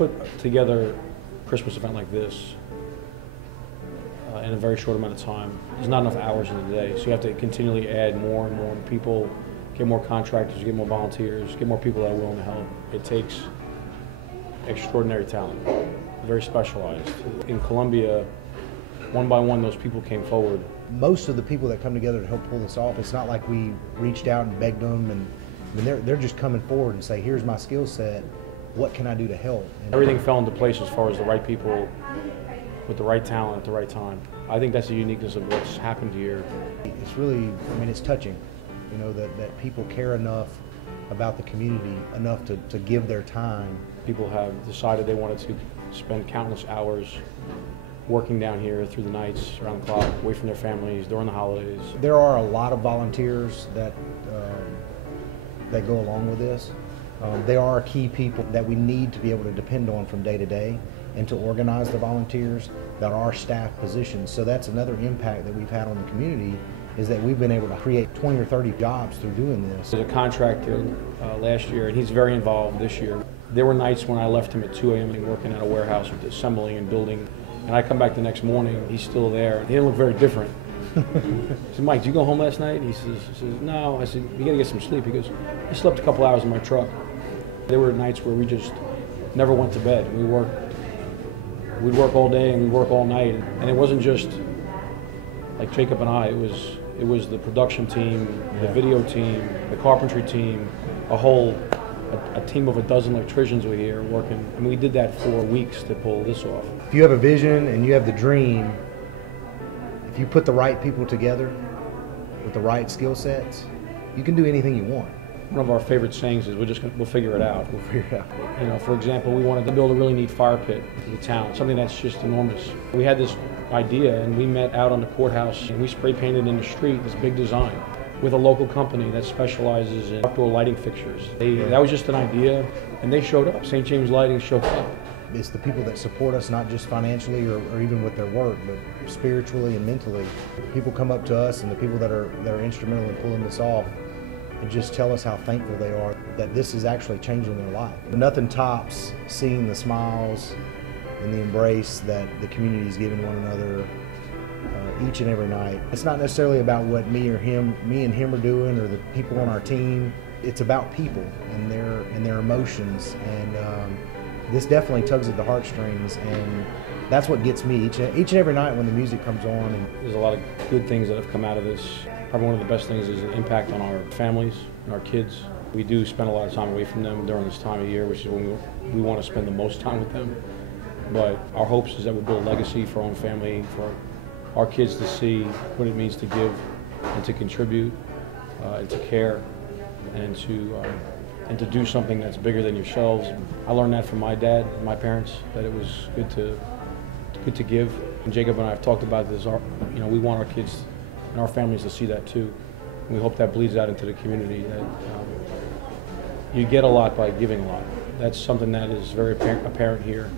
put together a Christmas event like this in a very short amount of time, there's not enough hours in the day. So you have to continually add more and more people, get more contractors, get more volunteers, get more people that are willing to help. It takes extraordinary talent, very specialized. In Columbia, one by one, those people came forward. Most of the people that come together to help pull this off, it's not like we reached out and begged them, and I mean, they're just coming forward and say, here's my skill set, what can I do to help? And everything fell into place as far as the right people with the right talent at the right time. I think that's the uniqueness of what's happened here. It's really, I mean, it's touching, you know, that people care enough about the community, enough to give their time. People have decided they wanted to spend countless hours working down here through the nights, around the clock, away from their families, during the holidays. There are a lot of volunteers that go along with this. They are key people that we need to be able to depend on from day to day, and to organize the volunteers that are staff positions. So that's another impact that we've had on the community, is that we've been able to create 20 or 30 jobs through doing this. There's a contractor last year, and he's very involved this year. There were nights when I left him at 2 a.m. working at a warehouse, assembling and building, and I come back the next morning, he's still there. He didn't look very different. I said, Mike, did you go home last night? He says, no. I said, you got to get some sleep. He goes, I slept a couple hours in my truck. There were nights where we just never went to bed. We'd work all day and we'd work all night. And it wasn't just like Jacob and I. It was the production team, the video team, the carpentry team, a team of a dozen electricians were here working. And we did that for weeks to pull this off. If you have a vision and you have the dream, if you put the right people together with the right skill sets, you can do anything you want. One of our favorite sayings is we'll figure it out. We'll figure it out. You know, for example, we wanted to build a really neat fire pit in the town, something that's just enormous. We had this idea, and we met out on the courthouse, and we spray painted in the street this big design with a local company that specializes in outdoor lighting fixtures. That was just an idea, and they showed up. St. James Lighting showed up. It's the people that support us, not just financially or even with their work, but spiritually and mentally. People come up to us, and the people that are instrumental in pulling this off, and just tell us how thankful they are that this is actually changing their life. Nothing tops seeing the smiles and the embrace that the community is giving one another each and every night. It's not necessarily about what me and him are doing, or the people on our team. It's about people and their emotions, and this definitely tugs at the heartstrings, and that's what gets me each and every night when the music comes on. And there's a lot of good things that have come out of this. Probably one of the best things is the impact on our families and our kids. We do spend a lot of time away from them during this time of year, which is when we want to spend the most time with them. But our hopes is that we build a legacy for our own family, for our kids to see what it means to give and to contribute and to care and to do something that's bigger than yourselves. I learned that from my dad and my parents, that it was good to give. And Jacob and I have talked about this. We want our kids and our families to see that too. And we hope that bleeds out into the community, that you get a lot by giving a lot. That's something that is very apparent here.